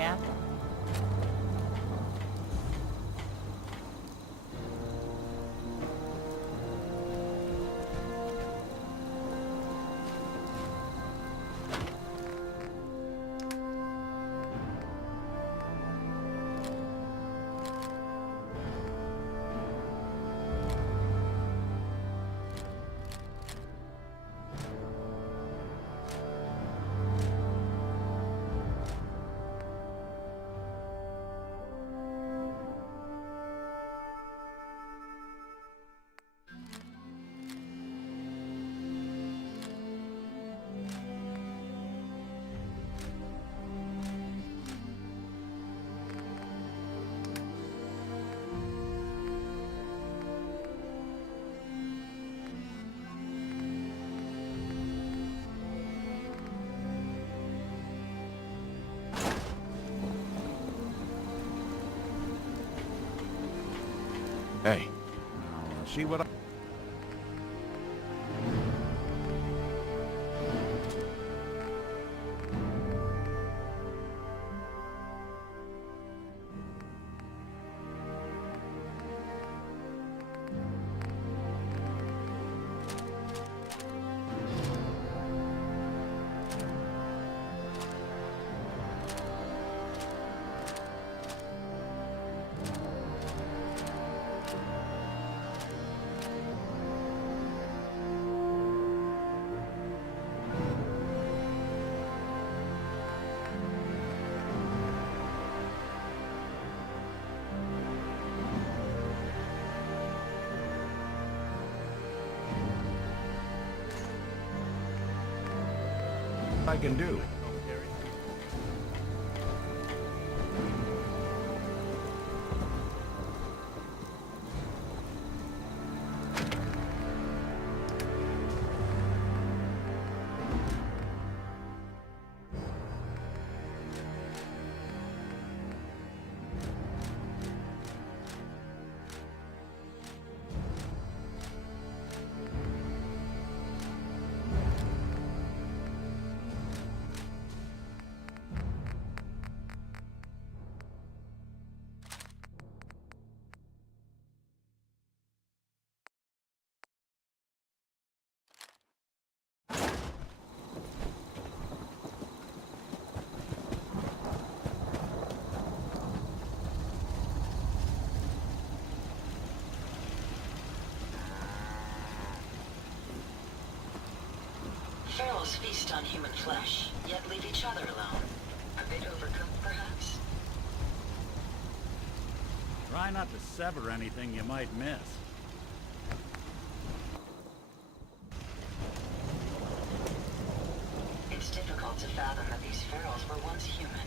Yeah? Hey, I'll see what I... I can do. Ferals feast on human flesh, yet leave each other alone. A bit overcooked, perhaps? Try not to sever anything you might miss. It's difficult to fathom that these ferals were once human.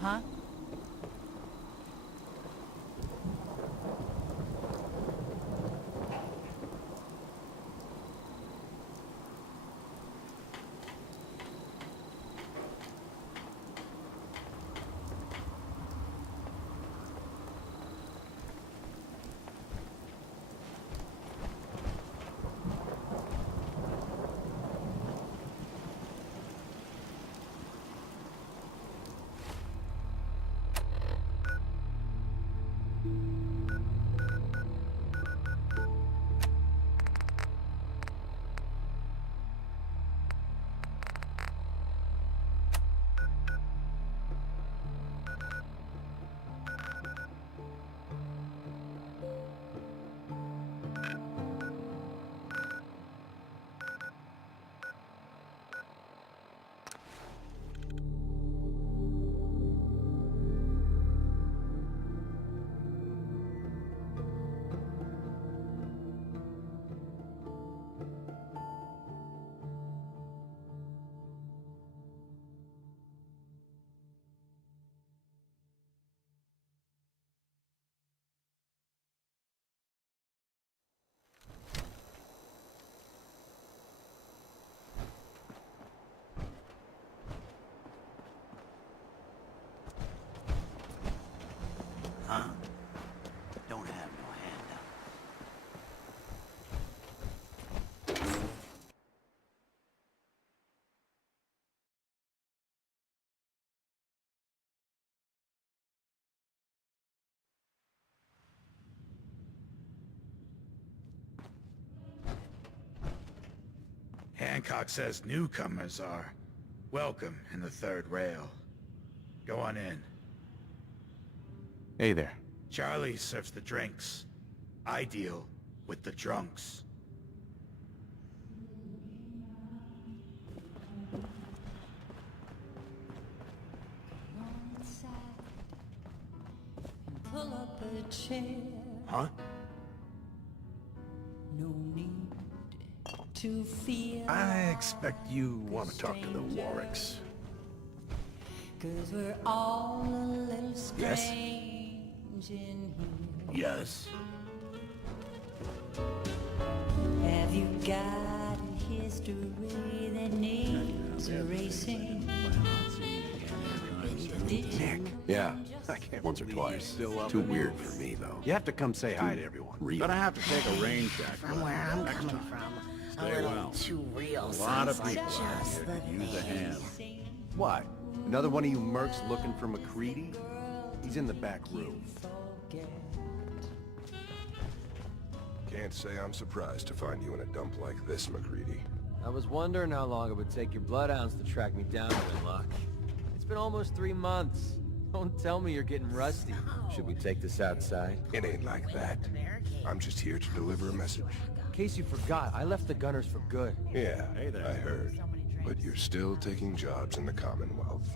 Huh? Huh? Don't have no handout. Hancock says newcomers are welcome in the third rail. Go on in. Hey there. Charlie serves the drinks. I deal with the drunks. Pull up a chair. Huh? No need to feel. I expect you want to talk to the Warwicks. 'Cause we're all a little Yes? strange in here. Yes. Have you got a history that needs erasing? Nick. Yeah, I can't once or twice. Too weird for me, though. You have to come say hi to everyone. Real. Gonna have to take a rain check. From where I'm coming from, a Stay little well. too real A lot of sounds like people out just here the could use a thing. hand. What? Another one of you mercs looking for McCready? He's in the back room. Can't say I'm surprised to find you in a dump like this, McCready. I was wondering how long it would take your bloodhounds to track me down, Winlock. It's been almost 3 months. Don't tell me you're getting rusty. Should we take this outside? It ain't like that. I'm just here to deliver a message. In case you forgot, I left the Gunners for good. Yeah, Hey there. I heard. But you're still taking jobs in the Commonwealth.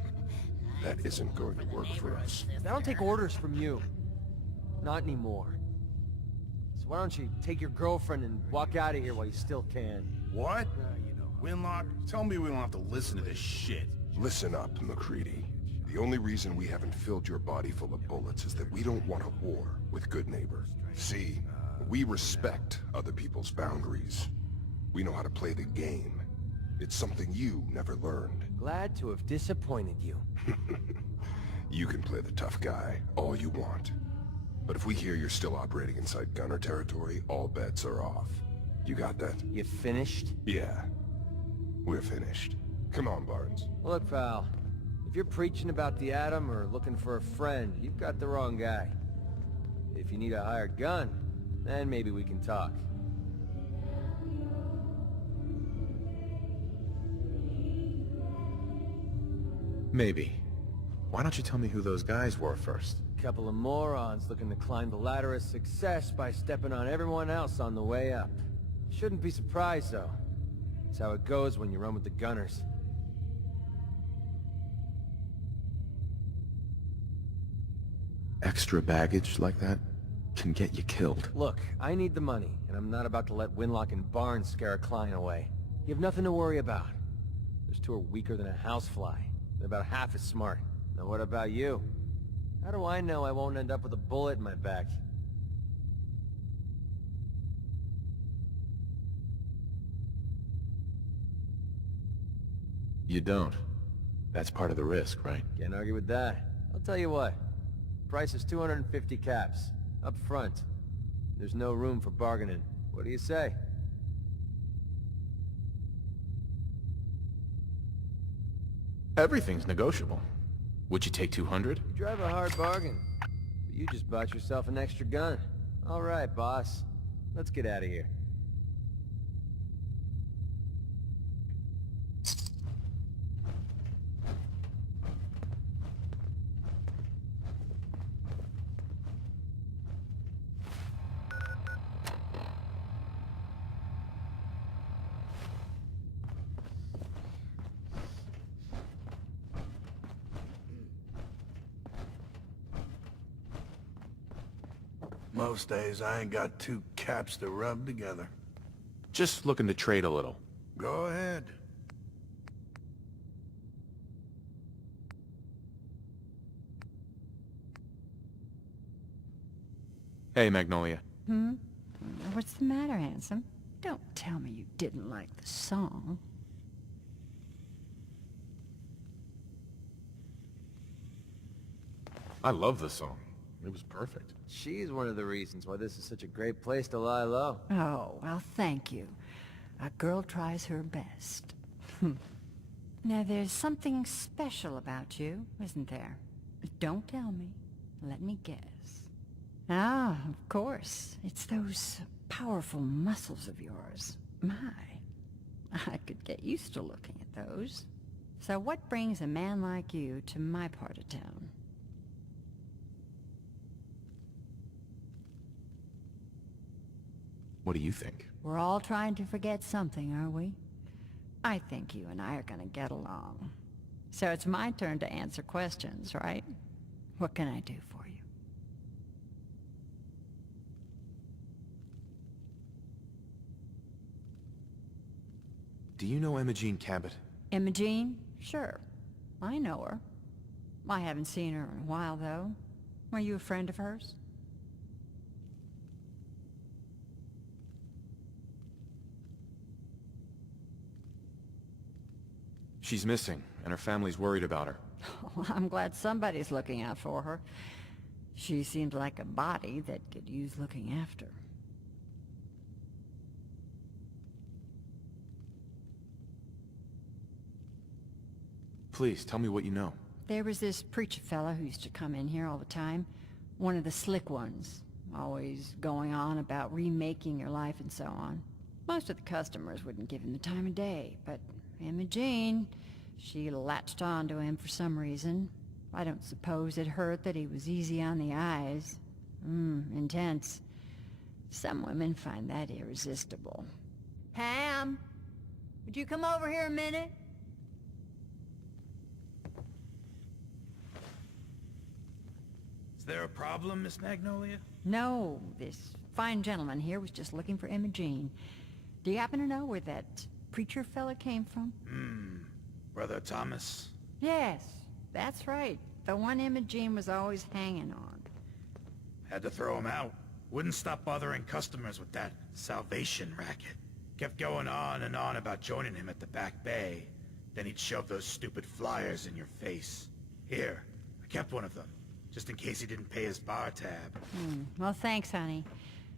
That isn't going to work for us. I don't take orders from you. Not anymore. So why don't you take your girlfriend and walk out of here while you still can? What? Winlock, tell me we don't have to listen to this shit. Listen up, McCready. The only reason we haven't filled your body full of bullets is that we don't want a war with Good Neighbor. See, we respect other people's boundaries. We know how to play the game. It's something you never learned. Glad to have disappointed you. You can play the tough guy all you want. But if we hear you're still operating inside Gunner territory, all bets are off. You got that? You finished? Yeah. We're finished. Come on, Barnes. Look, pal. If you're preaching about the atom or looking for a friend, you've got the wrong guy. If you need a hired gun, then maybe we can talk. Maybe. Why don't you tell me who those guys were first? Couple of morons looking to climb the ladder of success by stepping on everyone else on the way up. Shouldn't be surprised, though. It's how it goes when you run with the Gunners. Extra baggage like that can get you killed. Look, I need the money, and I'm not about to let Winlock and Barnes scare a client away. You have nothing to worry about. Those two are weaker than a housefly. They're about half as smart. Now what about you? How do I know I won't end up with a bullet in my back? You don't. That's part of the risk, right? Can't argue with that. I'll tell you what. Price is 250 caps. Up front. There's no room for bargaining. What do you say? Everything's negotiable. Would you take 200? You drive a hard bargain. But you just bought yourself an extra gun. All right, boss. Let's get out of here. Most days I ain't got two caps to rub together. Just looking to trade a little. Go ahead. Hey, Magnolia. What's the matter, handsome? Don't tell me you didn't like the song. I love the song. It was perfect. She's one of the reasons why this is such a great place to lie low. Oh, well, thank you. A girl tries her best. Now, there's something special about you, isn't there? Don't tell me. Let me guess. Ah, of course. It's those powerful muscles of yours. My, I could get used to looking at those. So what brings a man like you to my part of town? What do you think? We're all trying to forget something, are we? I think you and I are gonna get along. So it's my turn to answer questions, right? What can I do for you? Do you know Imogene Cabot? Imogene? Sure. I know her. I haven't seen her in a while, though. Were you a friend of hers? She's missing, and her family's worried about her. Well, I'm glad somebody's looking out for her. She seemed like a body that could use looking after. Please, tell me what you know. There was this preacher fella who used to come in here all the time. One of the slick ones. Always going on about remaking your life and so on. Most of the customers wouldn't give him the time of day, but Imogene, she latched on to him for some reason. I don't suppose it hurt that he was easy on the eyes. Intense. Some women find that irresistible. Pam! Would you come over here a minute? Is there a problem, Miss Magnolia? No, this fine gentleman here was just looking for Imogene. Do you happen to know where that preacher fella came from? Brother Thomas? Yes, that's right. The one Imogene was always hanging on. Had to throw him out. Wouldn't stop bothering customers with that salvation racket. Kept going on and on about joining him at the back bay. Then he'd shove those stupid flyers in your face. Here, I kept one of them, just in case he didn't pay his bar tab. Well, thanks, honey.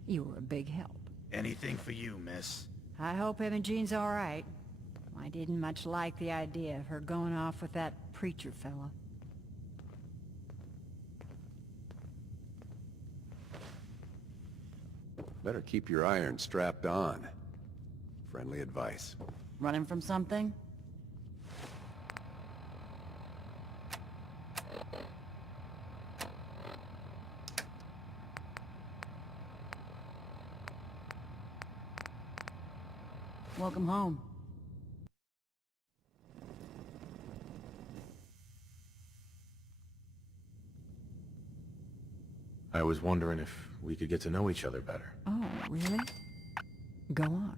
You were a big help. Anything for you, miss. I hope Imogene's all right. I didn't much like the idea of her going off with that preacher fella. Better keep your iron strapped on. Friendly advice. Running from something? Welcome home. I was wondering if we could get to know each other better. Oh, really? Go on.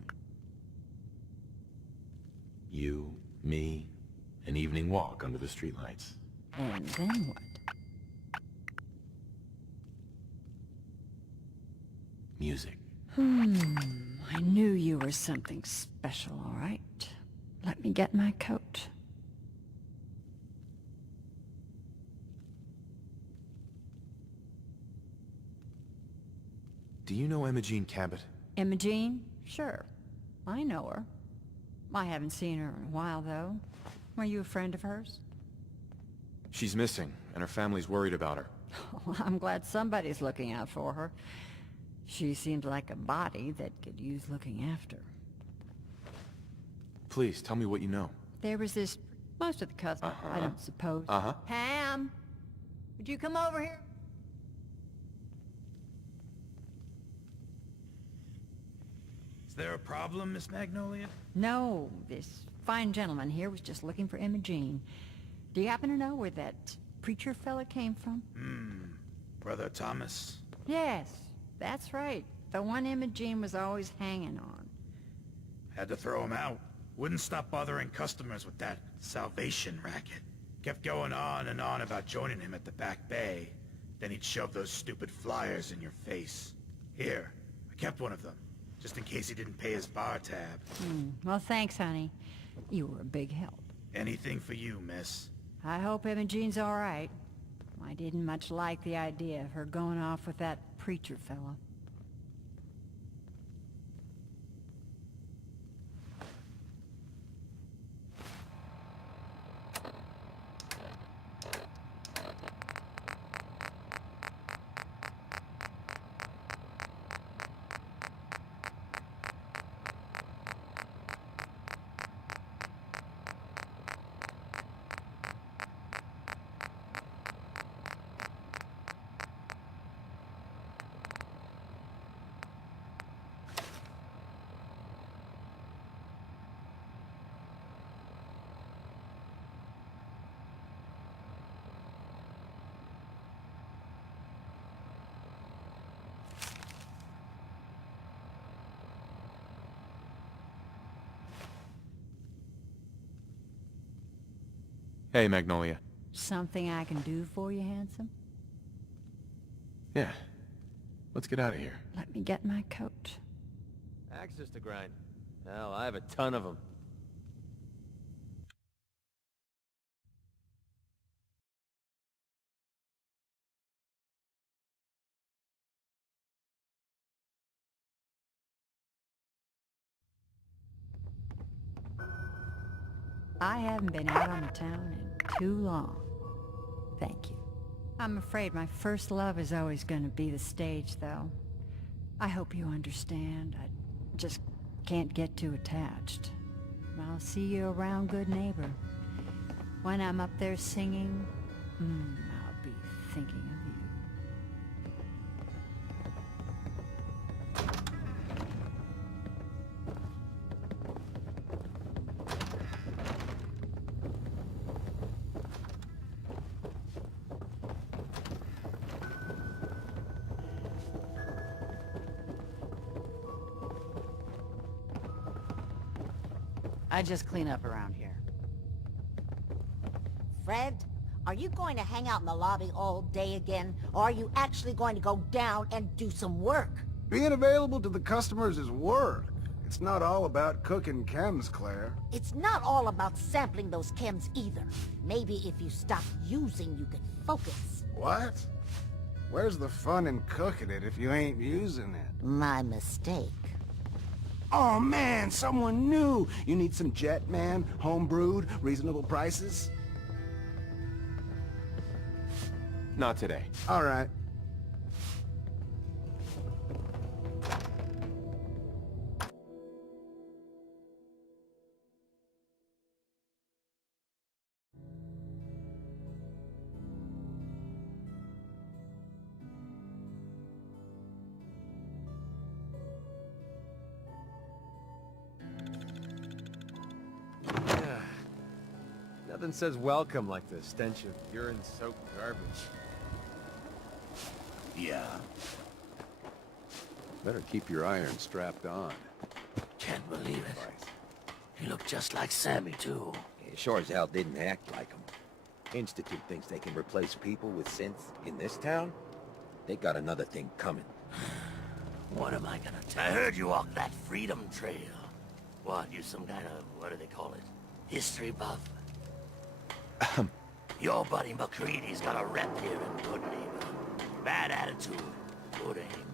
You, me, an evening walk under the streetlights. And then what? Music. I knew you were something special, all right. Let me get my coat. Do you know Imogene Cabot? Imogene? Sure. I know her. I haven't seen her in a while, though. Were you a friend of hers? She's missing, and her family's worried about her. Well, I'm glad somebody's looking out for her. She seems like a body that could use looking after. Please, tell me what you know. There was this... Most of the customers, I don't suppose. Pam! Would you come over here? Is there a problem, Miss Magnolia? No, this fine gentleman here was just looking for Imogene. Do you happen to know where that preacher fella came from? Brother Thomas? Yes, that's right. The one Imogene was always hanging on. Had to throw him out. Wouldn't stop bothering customers with that salvation racket. Kept going on and on about joining him at the back bay. Then he'd shove those stupid flyers in your face. Here, I kept one of them, just in case he didn't pay his bar tab. Well, thanks, honey. You were a big help. Anything for you, miss. I hope Imogene's all right. I didn't much like the idea of her going off with that preacher fella. Hey, Magnolia. Something I can do for you, handsome? Yeah. Let's get out of here. Let me get my coat. Axes to grind. Hell, I have a ton of them. I haven't been out on the town in too long. Thank you. I'm afraid my first love is always going to be the stage, though. I hope you understand. I just can't get too attached. I'll see you around, good neighbor. When I'm up there singing, I'll be thinking of you. I just clean up around here. Fred, are you going to hang out in the lobby all day again, or are you actually going to go down and do some work? Being available to the customers is work. It's not all about cooking chems, Claire. It's not all about sampling those chems either. Maybe if you stop using, you could focus. What? Where's the fun in cooking it if you ain't using it? My mistake. Oh man, someone new! You need some Jet, man? Homebrewed, reasonable prices? Not today. Alright. Nothing says welcome like the stench of urine-soaked garbage. Yeah. Better keep your iron strapped on. Can't believe it. He looked just like Sammy, too. He sure as hell didn't act like him. Institute thinks they can replace people with synths in this town? They got another thing coming. What am I gonna tell you? I heard you walked that freedom trail. What, you some kind of, what do they call it? History buff? Your buddy McCready's got a rep here in Good Neighbor. Bad attitude, good aim.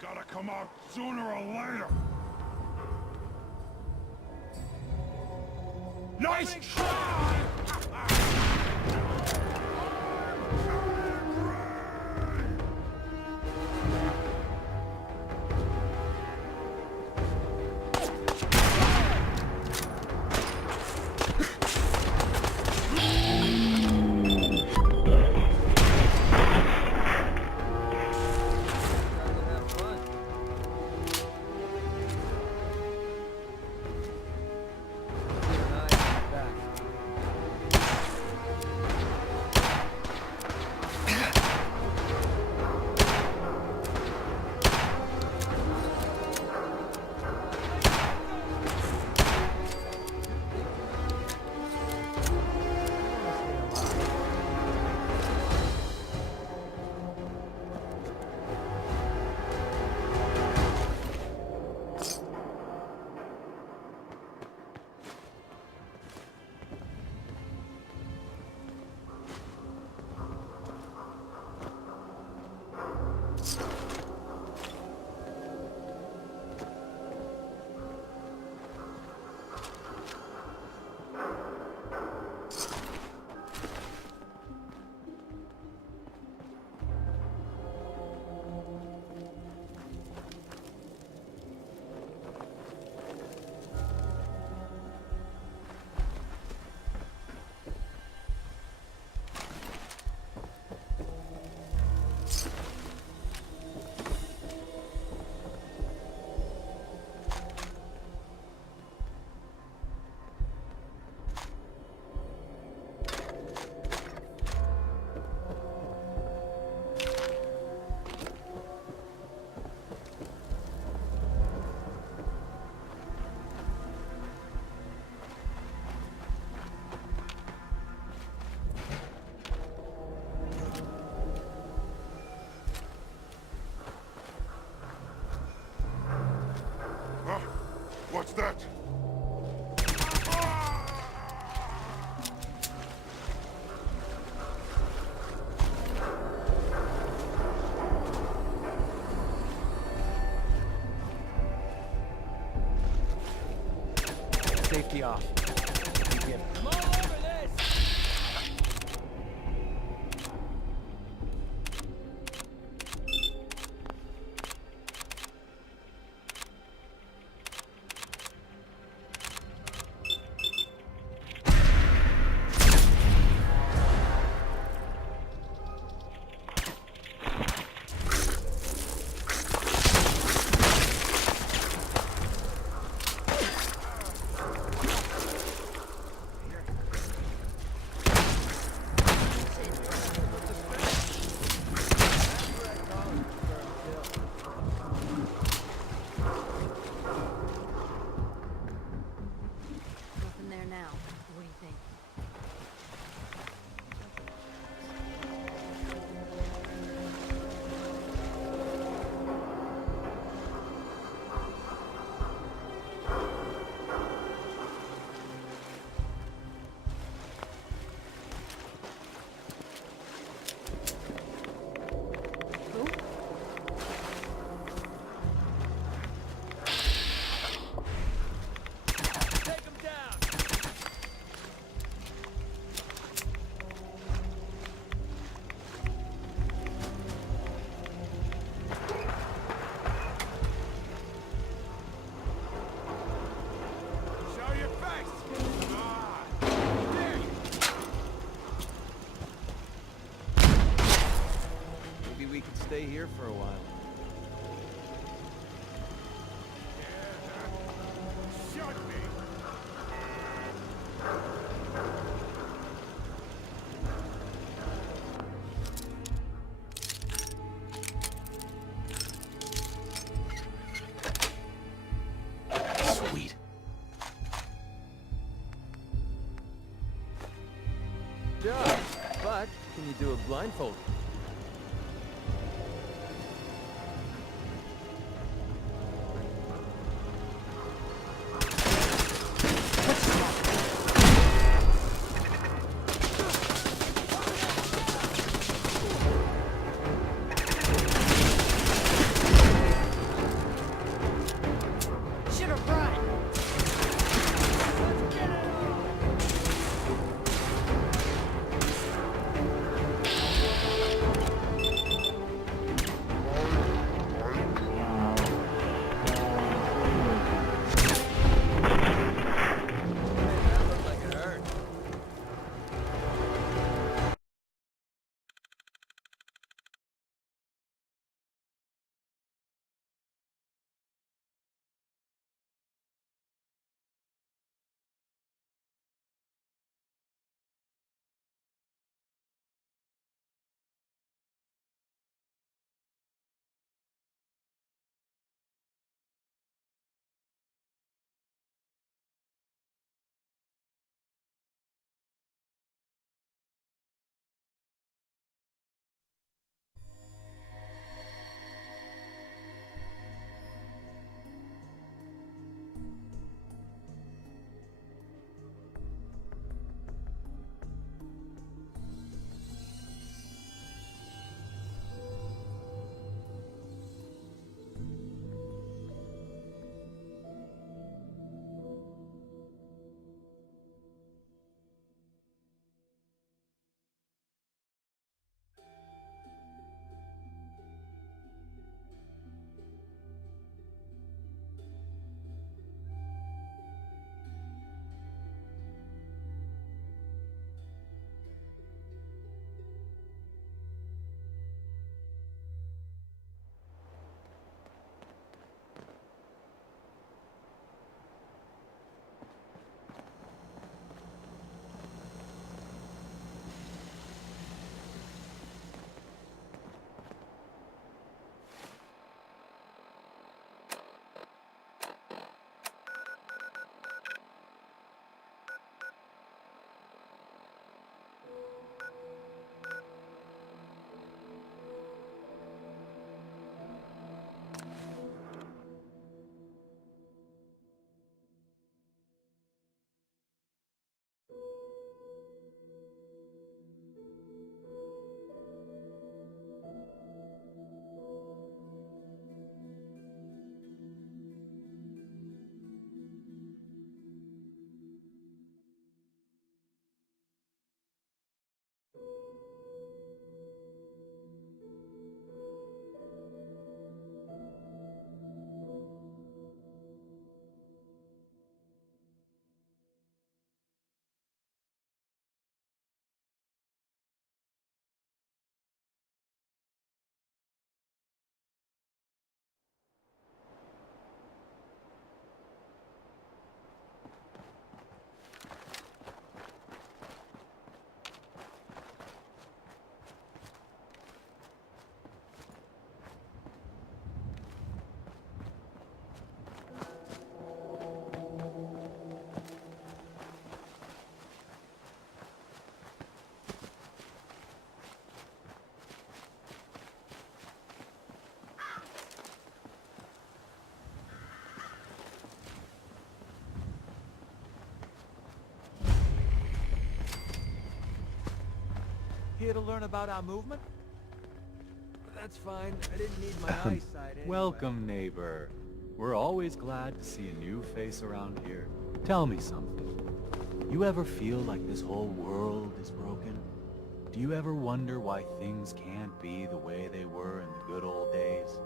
Gotta come out sooner or later. Nice try! What's that? Safety off. I'm all over this! Nothing there now. What do you think? Take him down! Show your face! There you Maybe we could stay here for a while. Shut me! Sweet. Job, but can you do it blindfolded? Should have run. Here to learn about our movement? That's fine. I didn't need my eyesight anyway. Welcome, neighbor. We're always glad to see a new face around here. Tell me something. You ever feel like this whole world is broken? Do you ever wonder why things can't be the way they were in the good old days?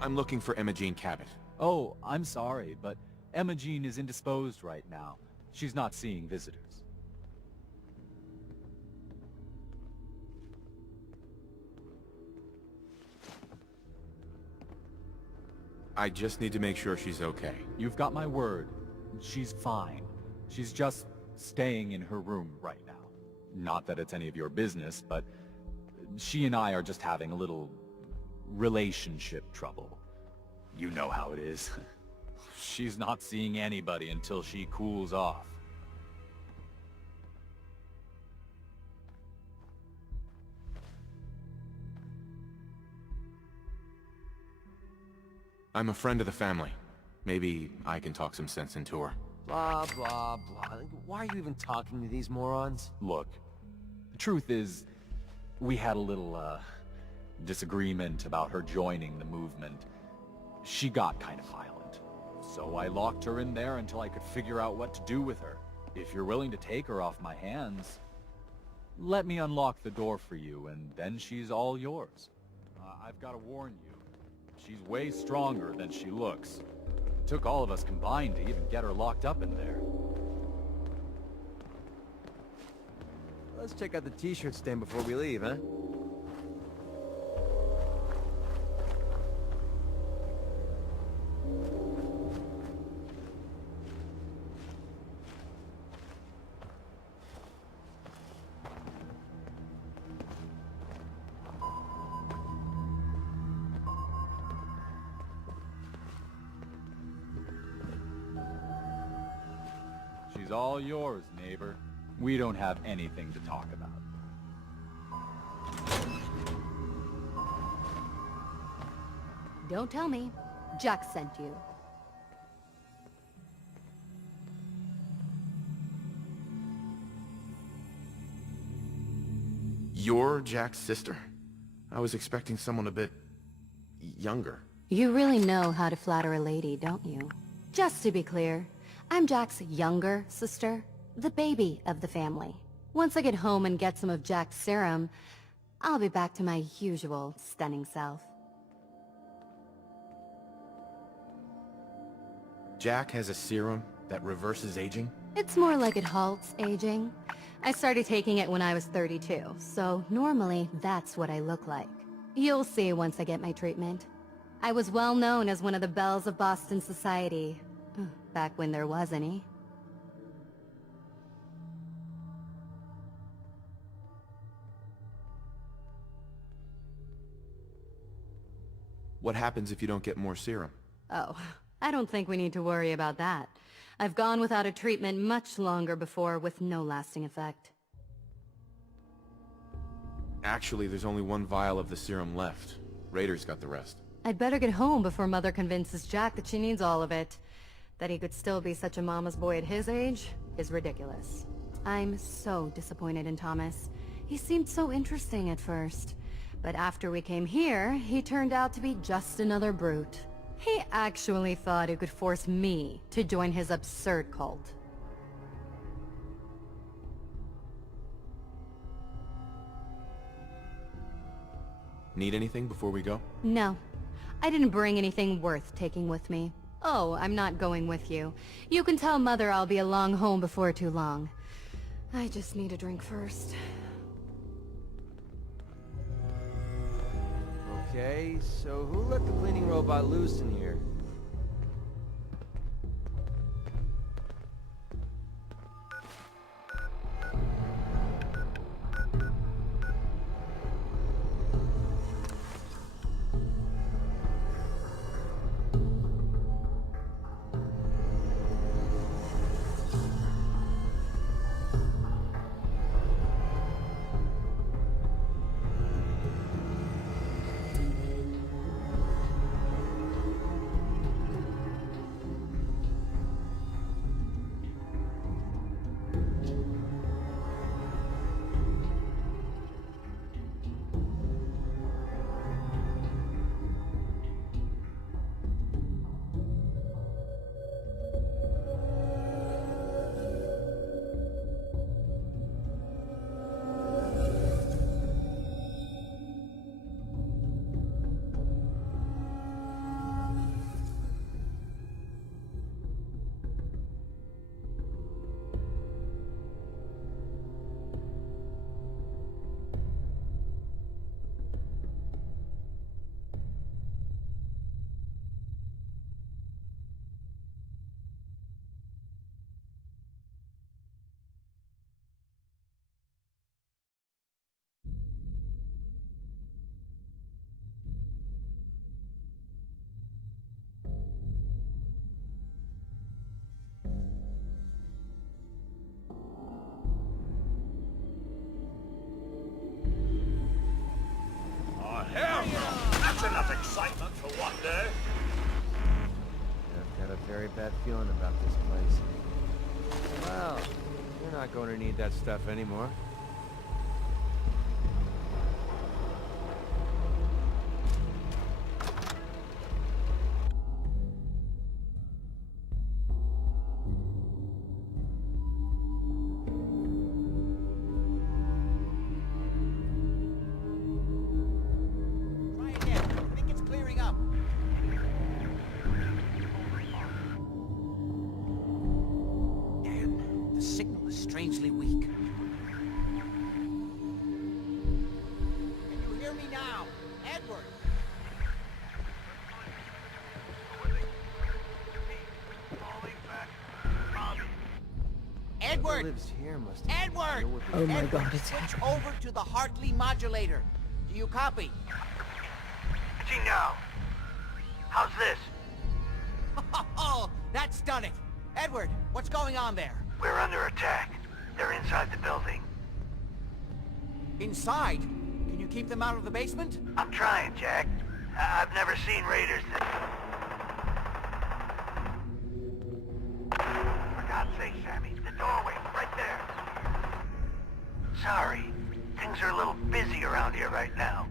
I'm looking for Emma Jean Cabot. Oh, I'm sorry, but Emma Jean is indisposed right now. She's not seeing visitors. I just need to make sure she's okay. You've got my word. She's fine. She's just staying in her room right now. Not that it's any of your business, but she and I are just having a little relationship trouble. You know how it is. She's not seeing anybody until she cools off. I'm a friend of the family. Maybe I can talk some sense into her. Blah, blah, blah. Why are you even talking to these morons? Look, the truth is, we had a little, disagreement about her joining the movement. She got kind of violent. So I locked her in there until I could figure out what to do with her. If you're willing to take her off my hands, let me unlock the door for you, and then she's all yours. I've got to warn you. She's way stronger than she looks. It took all of us combined to even get her locked up in there. Let's check out the t-shirt stand before we leave, huh? She's all yours, neighbor. We don't have anything to talk about. Don't tell me. Jack sent you. You're Jack's sister? I was expecting someone a bit younger. You really know how to flatter a lady, don't you? Just to be clear, I'm Jack's younger sister, the baby of the family. Once I get home and get some of Jack's serum, I'll be back to my usual stunning self. Jack has a serum that reverses aging? It's more like it halts aging. I started taking it when I was 32, so normally that's what I look like. You'll see once I get my treatment. I was well known as one of the belles of Boston society, back when there was any. What happens if you don't get more serum? Oh, I don't think we need to worry about that. I've gone without a treatment much longer before with no lasting effect. Actually, there's only one vial of the serum left. Raiders got the rest. I'd better get home before Mother convinces Jack that she needs all of it. That he could still be such a mama's boy at his age is ridiculous. I'm so disappointed in Thomas. He seemed so interesting at first. But after we came here, he turned out to be just another brute. He actually thought he could force me to join his absurd cult. Need anything before we go? No. I didn't bring anything worth taking with me. Oh, I'm not going with you. You can tell Mother I'll be along home before too long. I just need a drink first. Okay, so who let the cleaning robot loose in here? wonder. I've got a very bad feeling about this place. Well, you're not going to need that stuff anymore. Strangely weak. Can you hear me now? Edward! Edward! Lives here must Edward! Oh my Edward, God, it's switch over to the Hartley modulator. Do you copy? Now. How's this? Oh, that's done it. Edward, what's going on there? We're under attack. They're inside the building. Inside? Can you keep them out of the basement? I'm trying, Jack. I've never seen raiders that... For God's sake, Sammy, the doorway, right there. Sorry. Things are a little busy around here right now.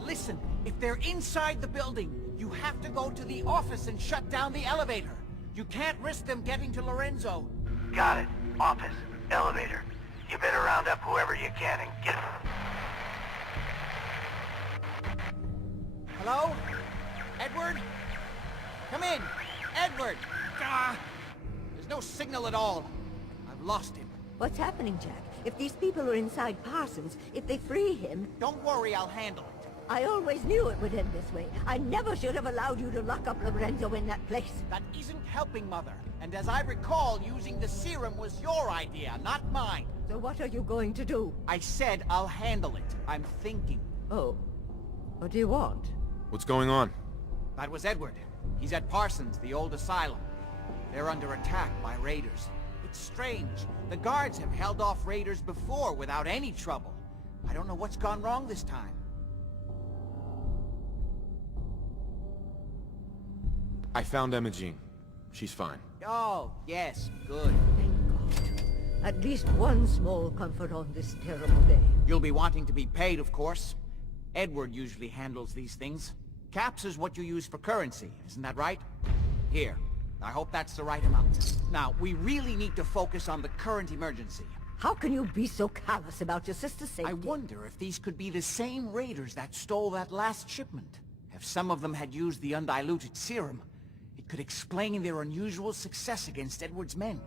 Listen, if they're inside the building, you have to go to the office and shut down the elevator. You can't risk them getting to Lorenzo. Got it. Office. Elevator. You better round up whoever you can and get... Hello? Edward? Come in! Edward! Ah! There's no signal at all. I've lost him. What's happening, Jack? If these people are inside Parsons, if they free him... Don't worry, I'll handle it. I always knew it would end this way. I never should have allowed you to lock up Lorenzo in that place. That isn't helping, Mother. And as I recall, using the serum was your idea, not mine. So what are you going to do? I said I'll handle it. I'm thinking. Oh. What do you want? What's going on? That was Edward. He's at Parsons, the old asylum. They're under attack by raiders. It's strange. The guards have held off raiders before without any trouble. I don't know what's gone wrong this time. I found Imogene. She's fine. Oh, yes, good. Thank God. At least one small comfort on this terrible day. You'll be wanting to be paid, of course. Edward usually handles these things. Caps is what you use for currency, isn't that right? Here. I hope that's the right amount. Now, we really need to focus on the current emergency. How can you be so callous about your sister's safety? I wonder if these could be the same raiders that stole that last shipment. If some of them had used the undiluted serum, it could explain their unusual success against Edward's men.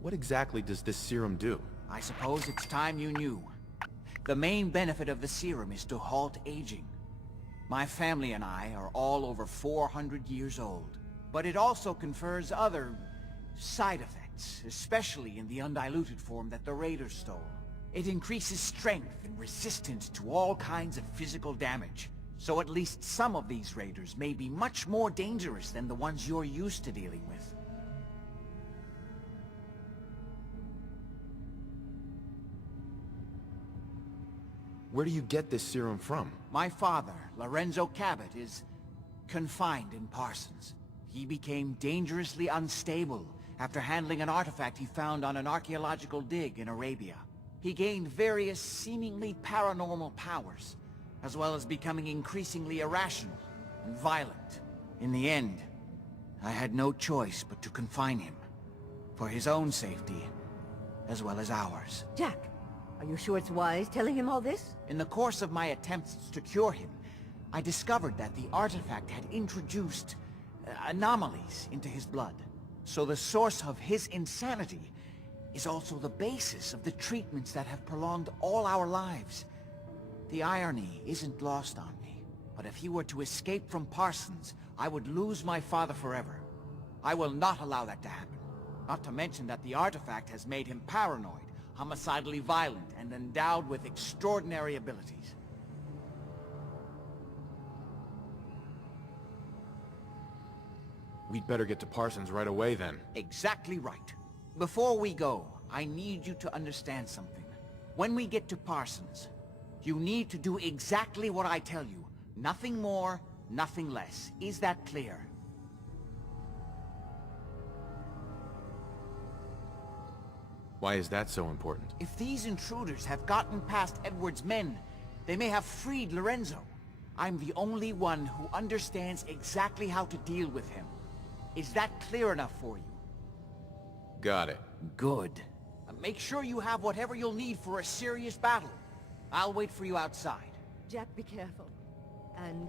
What exactly does this serum do? I suppose it's time you knew. The main benefit of the serum is to halt aging. My family and I are all over 400 years old. But it also confers other side effects, especially in the undiluted form that the raiders stole. It increases strength and resistance to all kinds of physical damage. So at least some of these raiders may be much more dangerous than the ones you're used to dealing with. Where do you get this serum from? My father, Lorenzo Cabot, is confined in Parsons. He became dangerously unstable after handling an artifact he found on an archaeological dig in Arabia. He gained various seemingly paranormal powers, as well as becoming increasingly irrational and violent. In the end, I had no choice but to confine him, for his own safety, as well as ours. Jack, are you sure it's wise telling him all this? In the course of my attempts to cure him, I discovered that the artifact had introduced anomalies into his blood. So the source of his insanity is also the basis of the treatments that have prolonged all our lives. The irony isn't lost on me, but if he were to escape from Parsons, I would lose my father forever. I will not allow that to happen. Not to mention that the artifact has made him paranoid, homicidally violent, and endowed with extraordinary abilities. We'd better get to Parsons right away then. Exactly right. Before we go, I need you to understand something. When we get to Parsons, You need to do exactly what I tell you. Nothing more, nothing less. Is that clear? Why is that so important? If these intruders have gotten past Edward's men, they may have freed Lorenzo. I'm the only one who understands exactly how to deal with him. Is that clear enough for you? Got it. Good. Make sure you have whatever you'll need for a serious battle. I'll wait for you outside. Jack, be careful. And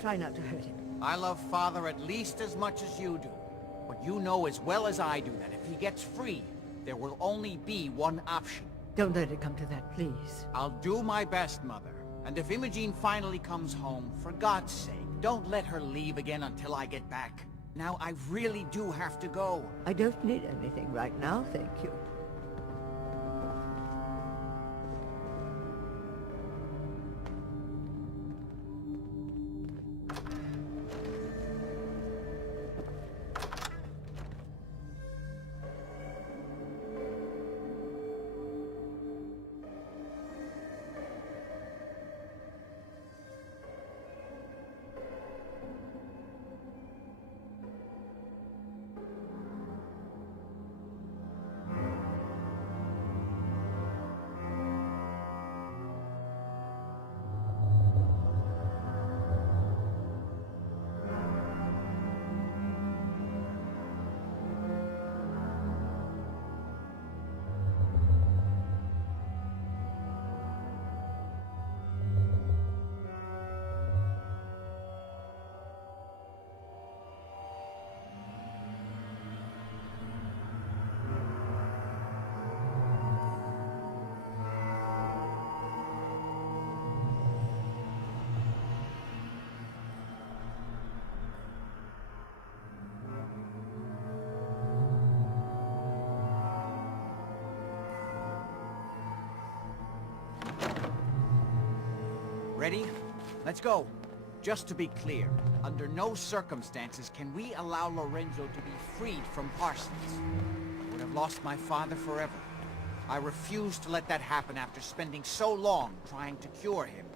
try not to hurt him. I love Father at least as much as you do. But you know as well as I do that if he gets free, there will only be one option. Don't let it come to that, please. I'll do my best, Mother. And if Imogene finally comes home, for God's sake, don't let her leave again until I get back. Now, I really do have to go. I don't need anything right now, thank you. Ready? Let's go. Just to be clear, under no circumstances can we allow Lorenzo to be freed from Parsons. I would have lost my father forever. I refuse to let that happen after spending so long trying to cure him.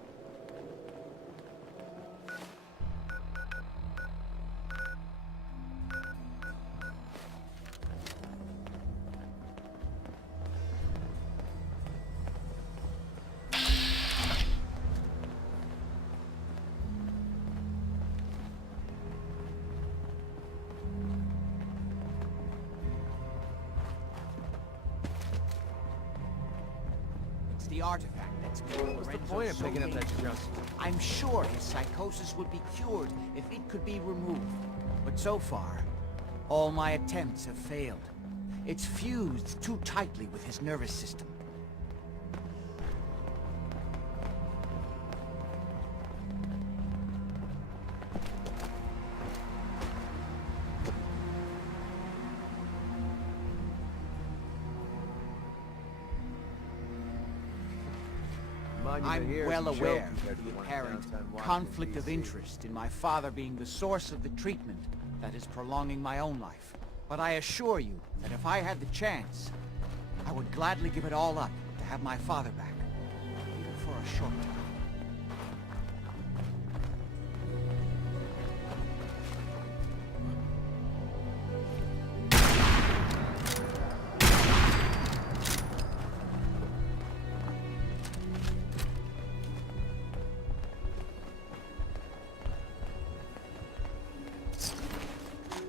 The artifact that's made What's the point of picking up that junk? I'm sure his psychosis would be cured if it could be removed. But so far, all my attempts have failed. It's fused too tightly with his nervous system. I'm well aware of the apparent conflict of interest in my father being the source of the treatment that is prolonging my own life. But I assure you that if I had the chance, I would gladly give it all up to have my father back, even for a short time.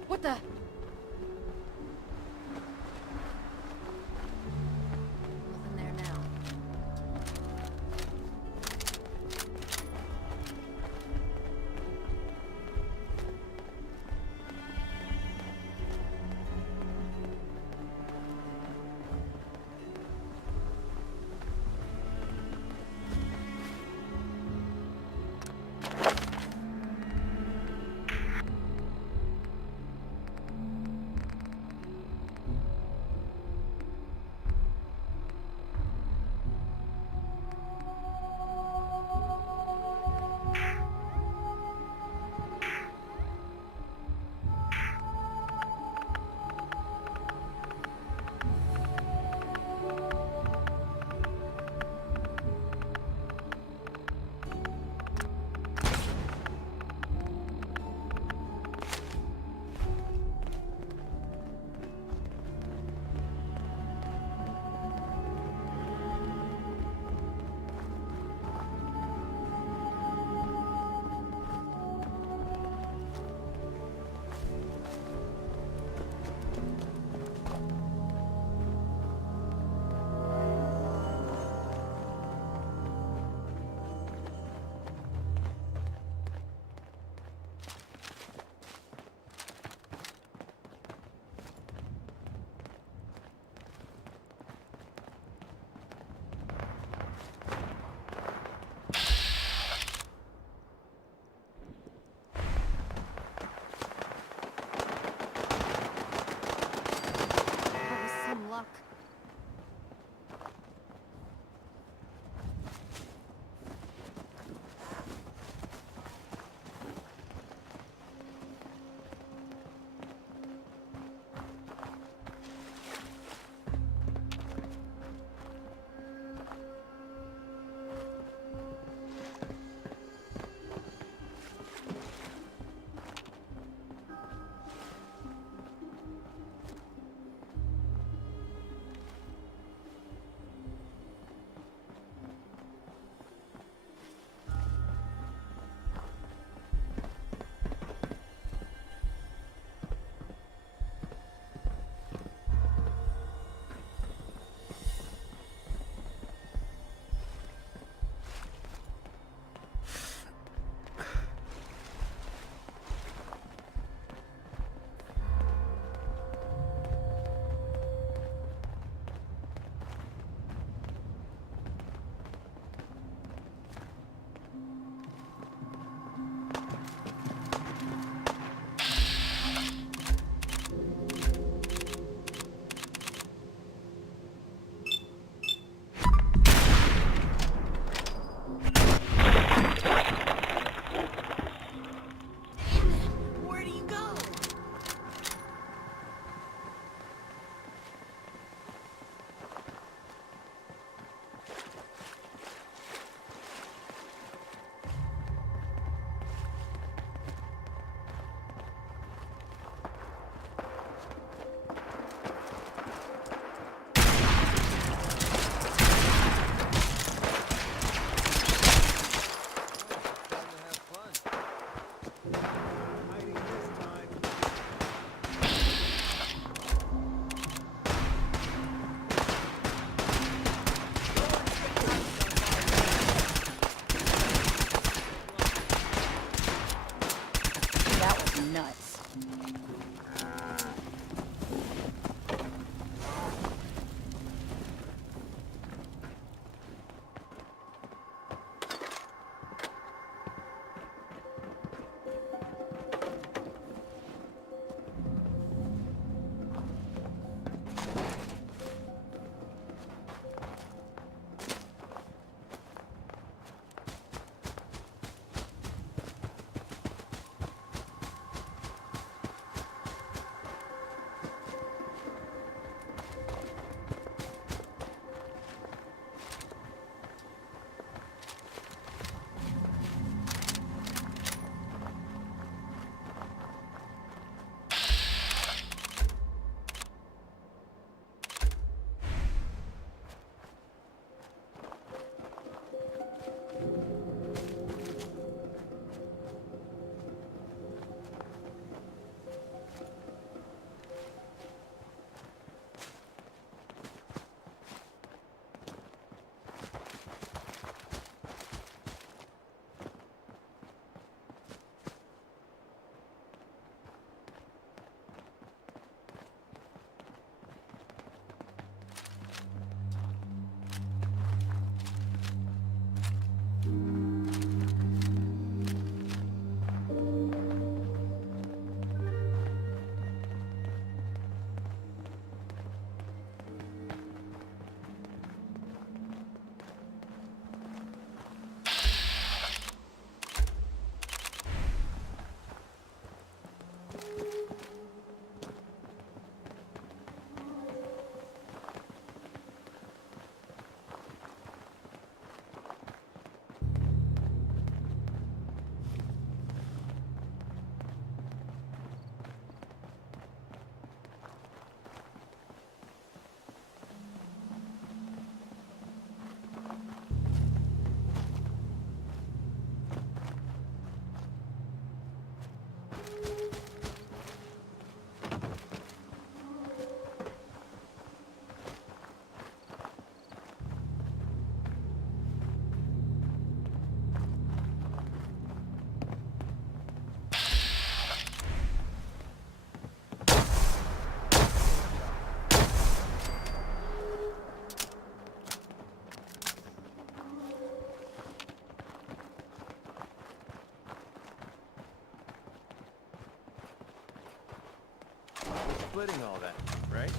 What the? Nothing there now. splitting all that, right?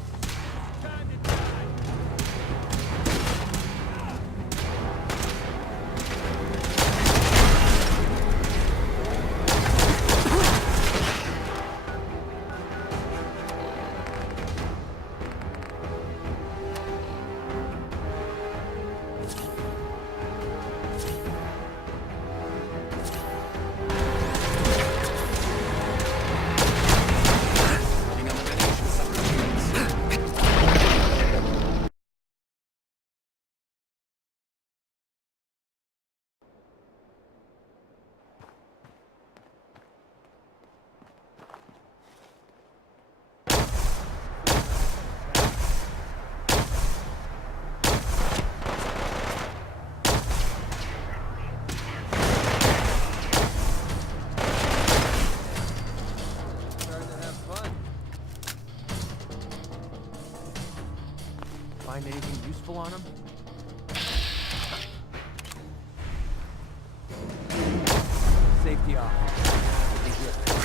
Find anything useful on him? Safety off. I think we're...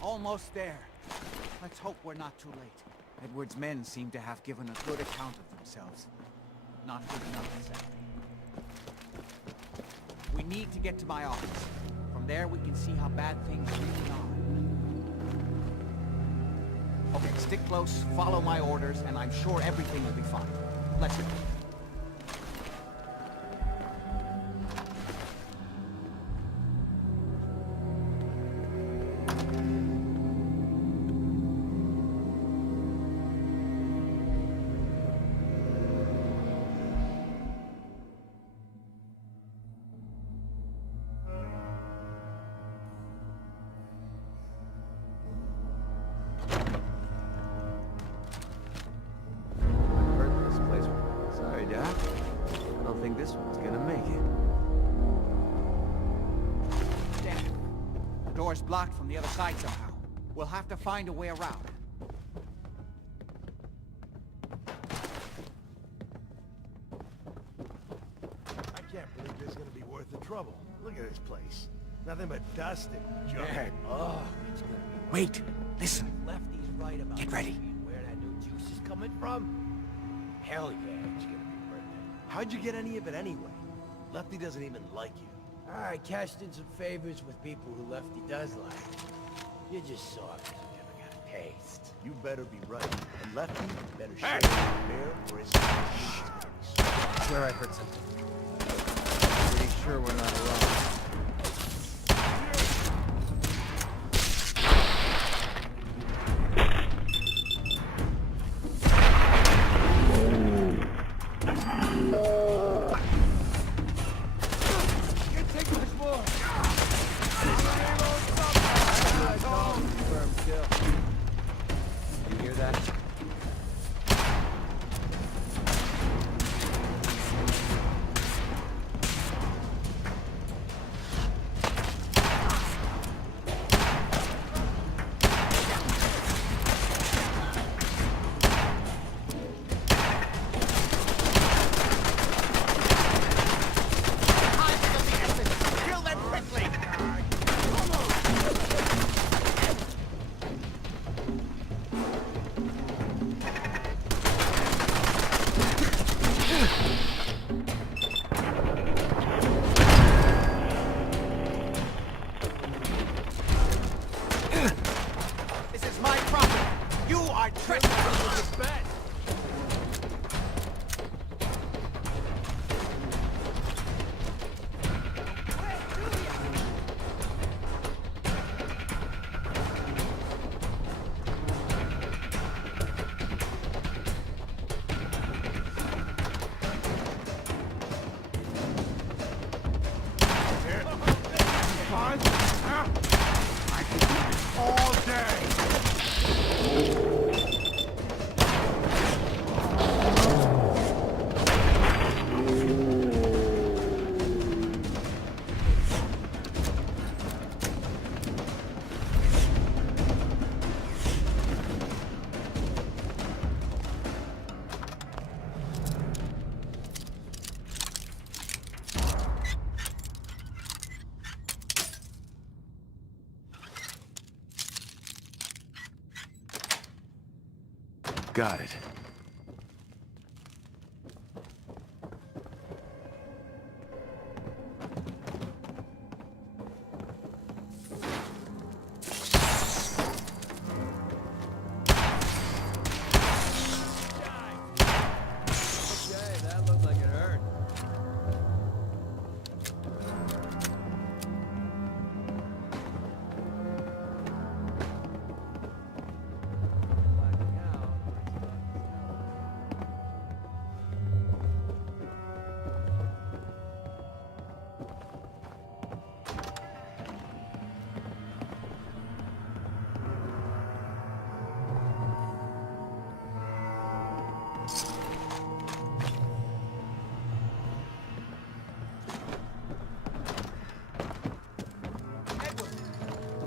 Almost there. Let's hope we're not too late. Edward's men seem to have given a good account of themselves. Not good enough, sadly. We need to get to my office. From there we can see how bad things really are. Okay, stick close, follow my orders, and I'm sure everything will be fine. Let's go. This one's gonna make it. Damn it. The door's blocked from the other side somehow. We'll have to find a way around. I can't believe this is gonna be worth the trouble. Look at this place. Nothing but dust and junk. Oh, it's gonna be... Wait! Listen! Lefty's right about Get ready. where that new juice is coming from. Hell yeah, it's gonna be worth it. How'd you get any of it anyway? Lefty doesn't even like you. I cashed in some favors with people who Lefty does like. You just saw it 'cause you never got a taste. You better be right. And Lefty better show you the bear or his I swear I heard something. Pretty sure we're not alone. Can't take much more! are treacherous! All day! Got it. Okay, that looked like it hurt.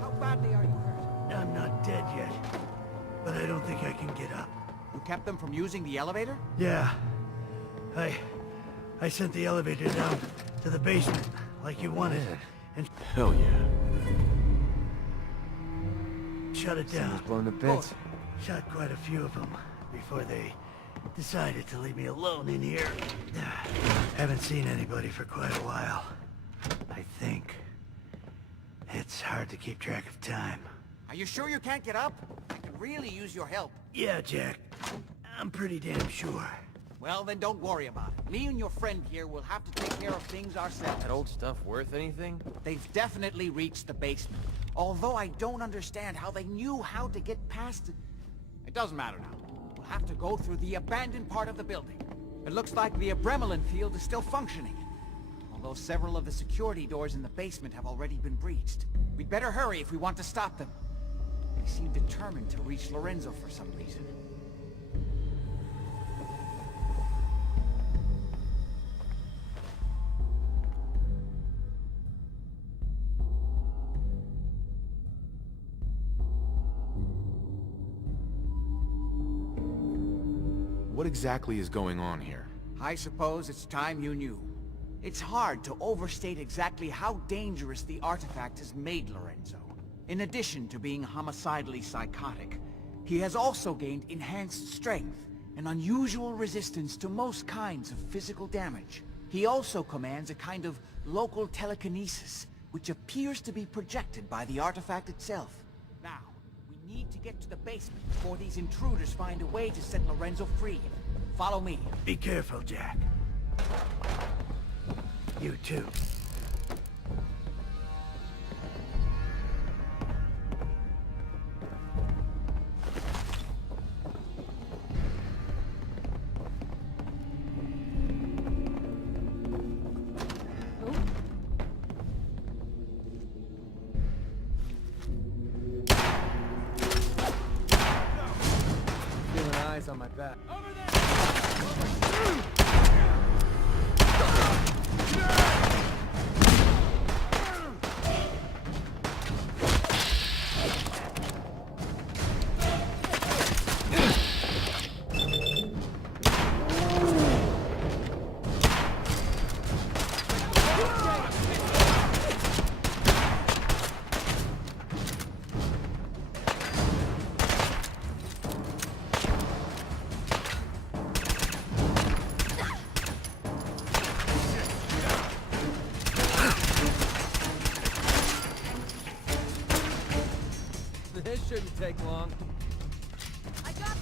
How badly are you hurt? I'm not dead yet, but I don't think I can get up. You kept them from using the elevator? Yeah. I sent the elevator down to the basement, like you wanted, and Hell yeah. shut it down. Someone's blown to bits. Shot quite a few of them before they decided to leave me alone in here. Haven't seen anybody for quite a while. I think. It's hard to keep track of time. Are you sure you can't get up? I could really use your help. Yeah, Jack. I'm pretty damn sure. Well, then don't worry about it. Me and your friend here will have to take care of things ourselves. That old stuff worth anything? They've definitely reached the basement. Although I don't understand how they knew how to get past it. It doesn't matter now. We'll have to go through the abandoned part of the building. It looks like the Adrenaline field is still functioning. Although several of the security doors in the basement have already been breached. We'd better hurry if we want to stop them. They seem determined to reach Lorenzo for some reason. What exactly is going on here? I suppose it's time you knew. It's hard to overstate exactly how dangerous the artifact has made Lorenzo. In addition to being homicidally psychotic, he has also gained enhanced strength and unusual resistance to most kinds of physical damage. He also commands a kind of local telekinesis, which appears to be projected by the artifact itself. Now, we need to get to the basement before these intruders find a way to set Lorenzo free. Follow me. Be careful, Jack. You too. Feeling eyes on my back. This shouldn't take long. I got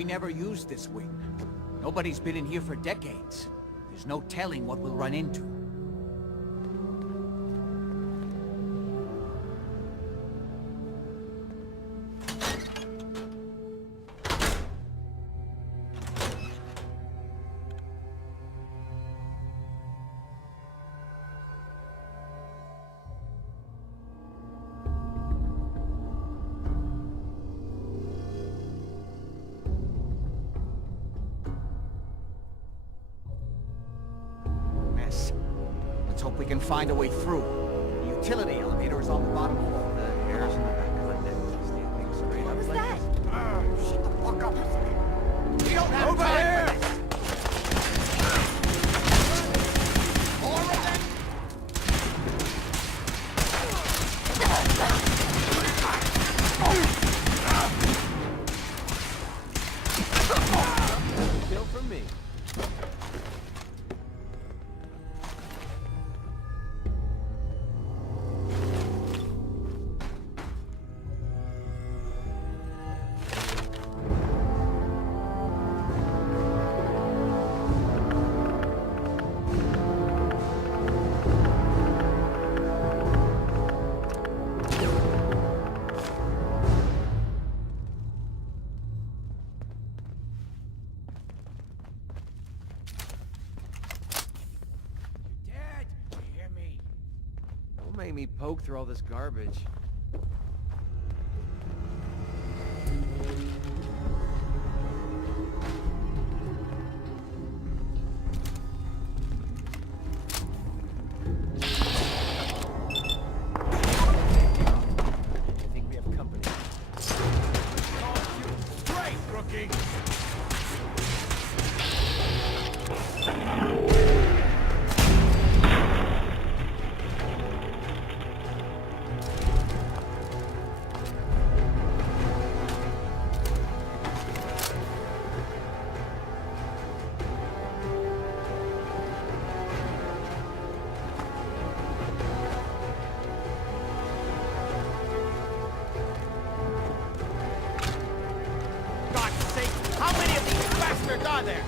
We never used this wing. Nobody's been in here for decades. There's no telling what we'll run into. Let's hope we can find a way through. The utility elevator is on the bottom floor. The air's in the back of the net. Standing straight up. What was that? Shut the fuck up. We don't have time for this. More of them. Kill from me. Don't make me poke through all this garbage. I think we have company. Straight, rookie! God's sake, how many of these bastards are there?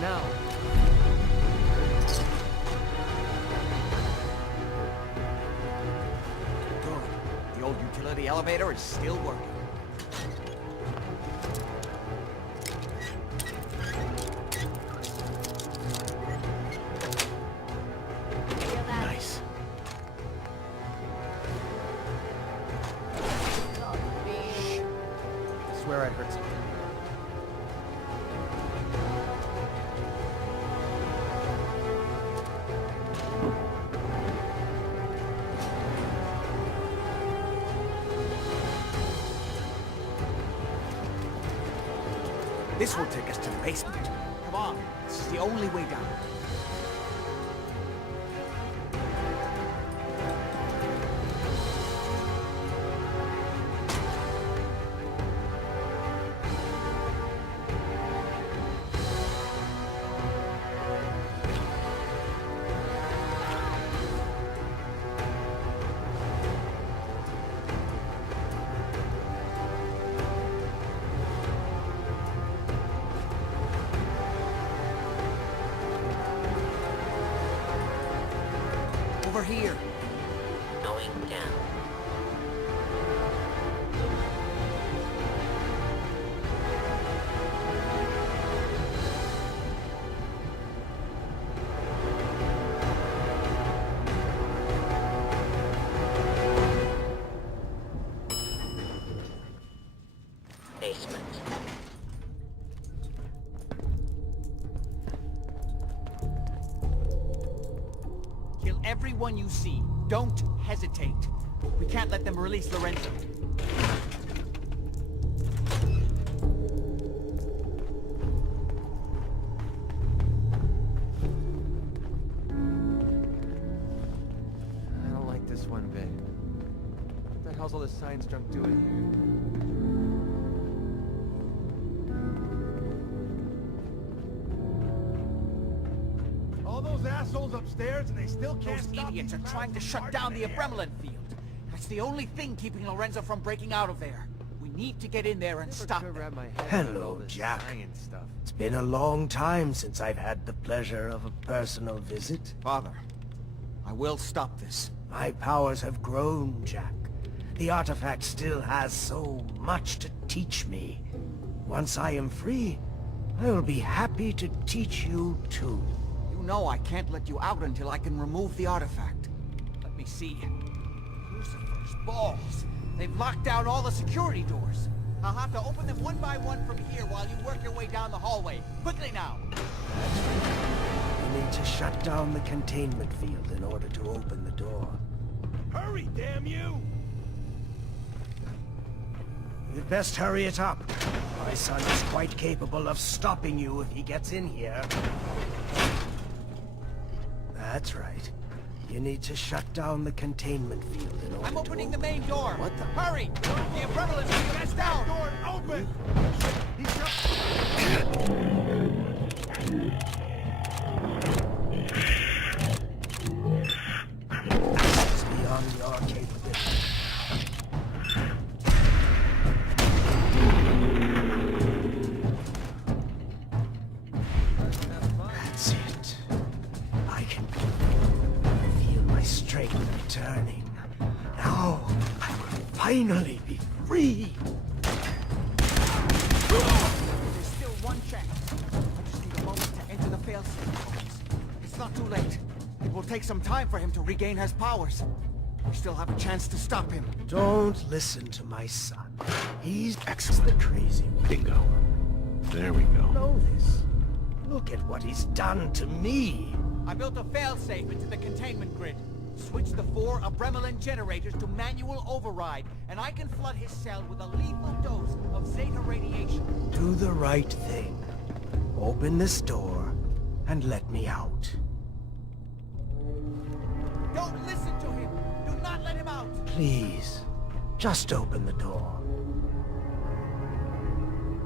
Now. Good. The old utility elevator is still working. Nice. I swear I heard something. This will take us to the basement. Come on, this is the only way down. Over here. Going down. basement. Kill everyone you see. Don't hesitate. We can't let them release Lorenzo. I don't like this one bit. What the hell's all this science junk doing All those assholes upstairs and they still can't Those stop idiots these are trying to crowds shut from down the charging Abremlin field. That's the only thing keeping Lorenzo from breaking out of there. We need to get in there and stop them. Hello, Jack. It's been a long time since I've had the pleasure of a personal visit. Father, I will stop this. My powers have grown, Jack. The artifact still has so much to teach me. Once I am free, I will be happy to teach you too. You know I can't let you out until I can remove the artifact. Let me see. Lucifer's balls. They've locked down all the security doors. I'll have to open them one by one from here while you work your way down the hallway. Quickly now! You need to shut down the containment field in order to open the door. Hurry, damn you! You'd best hurry it up. My son is quite capable of stopping you if he gets in here. That's right. You need to shut down the containment field in order I'm opening to the main door! What the? Hurry! The Abremlin field is down! Door open! It's beyond your capability. That's it. I can feel my strength returning. Now, I will finally be free. There's still one chance. I just need a moment to enter the failsafe codes. It's not too late. It will take some time for him to regain his powers. We still have a chance to stop him. Don't listen to my son. He's the crazy one. Bingo. There we go. Know this. Look at what he's done to me. I built a failsafe into the containment grid. Switch the 4 Abremlin generators to manual override, and I can flood his cell with a lethal dose of Zeta radiation. Do the right thing. Open this door and let me out. Don't listen to him! Do not let him out! Please, just open the door.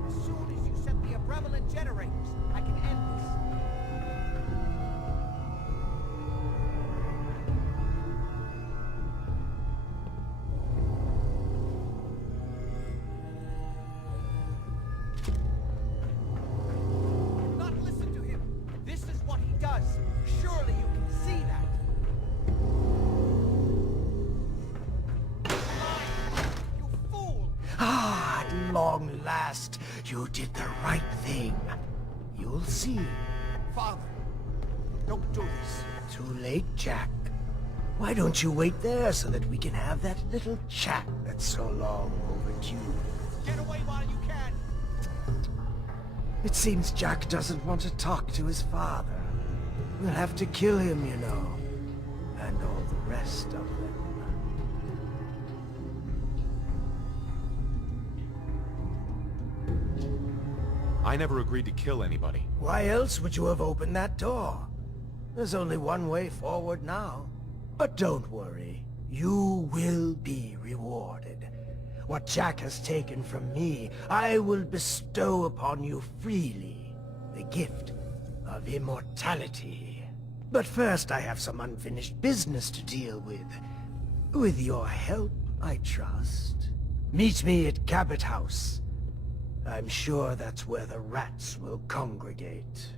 As soon as you set the Abremlin generators, I can end this. Do not listen to him! This is what he does! Surely you can see that! You fool! Ah, at long last, you did the right thing. You'll see. Father, don't do this. Too late, Jack. Why don't you wait there so that we can have that little chat that's so long overdue? Get away while you can! It seems Jack doesn't want to talk to his father. We'll have to kill him, you know. And all the rest of them. I never agreed to kill anybody. Why else would you have opened that door? There's only one way forward now. But don't worry. You will be rewarded. What Jack has taken from me, I will bestow upon you freely. The gift of immortality. But first I have some unfinished business to deal with. With your help, I trust. Meet me at Cabot House. I'm sure that's where the rats will congregate.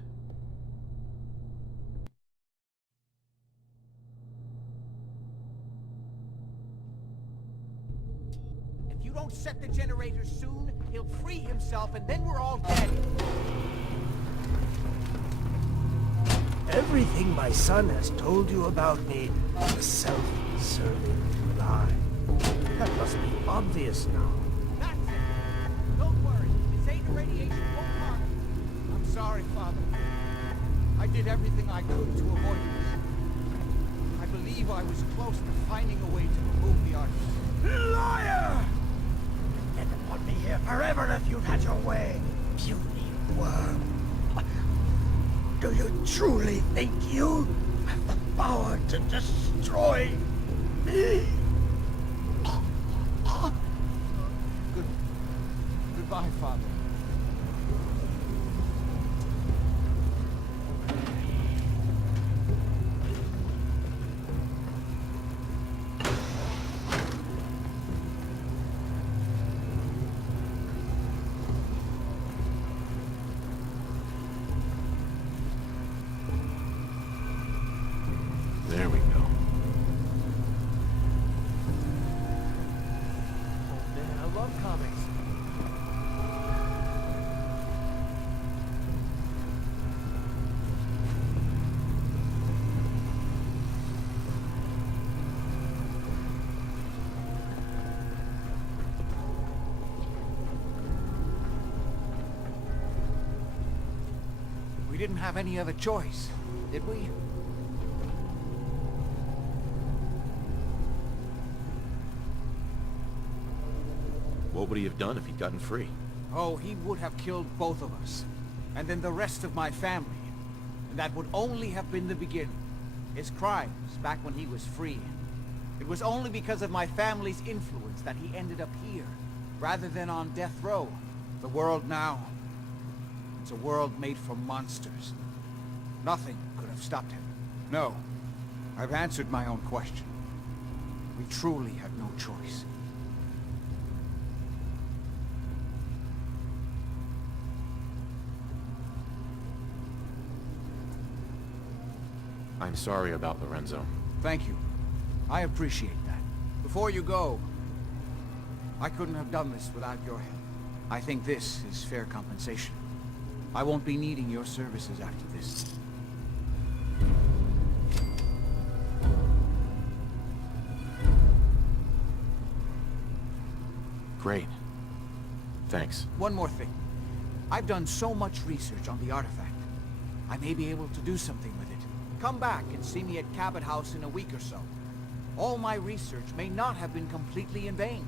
If you don't set the generators soon, he'll free himself and then we're all dead. Everything my son has told you about me is a self-serving lie. That must be obvious now. That's it. Don't worry. did everything I could to avoid it. I believe I was close to finding a way to remove the artifact. Liar! You'd put me here forever if you'd had your way, puny worm. Do you truly think you have the power to destroy me? Goodbye, Father. There we go. Oh man, I love comics. We didn't have any other choice, did we? What would he have done if he'd gotten free? Oh, he would have killed both of us. And then the rest of my family. And that would only have been the beginning. His crimes back when he was free. It was only because of my family's influence that he ended up here, rather than on death row. The world now, it's a world made for monsters. Nothing could have stopped him. No, I've answered my own question. We truly had no choice. I'm sorry about Lorenzo. Thank you. I appreciate that. Before you go, I couldn't have done this without your help. I think this is fair compensation. I won't be needing your services after this. Great. Thanks. One more thing. I've done so much research on the artifact. I may be able to do something with it. Come back and see me at Cabot House in a week or so. All my research may not have been completely in vain.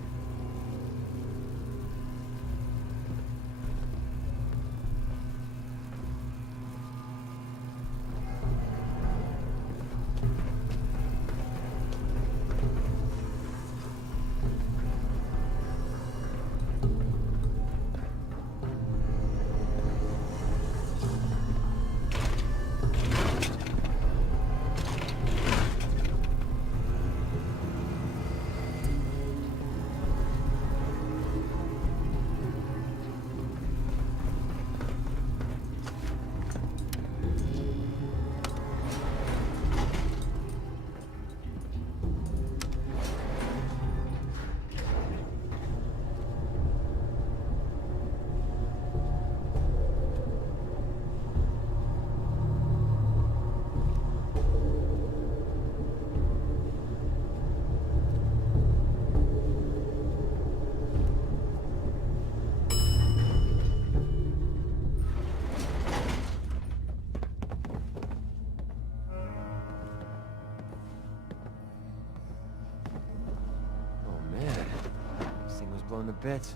Blown to bits.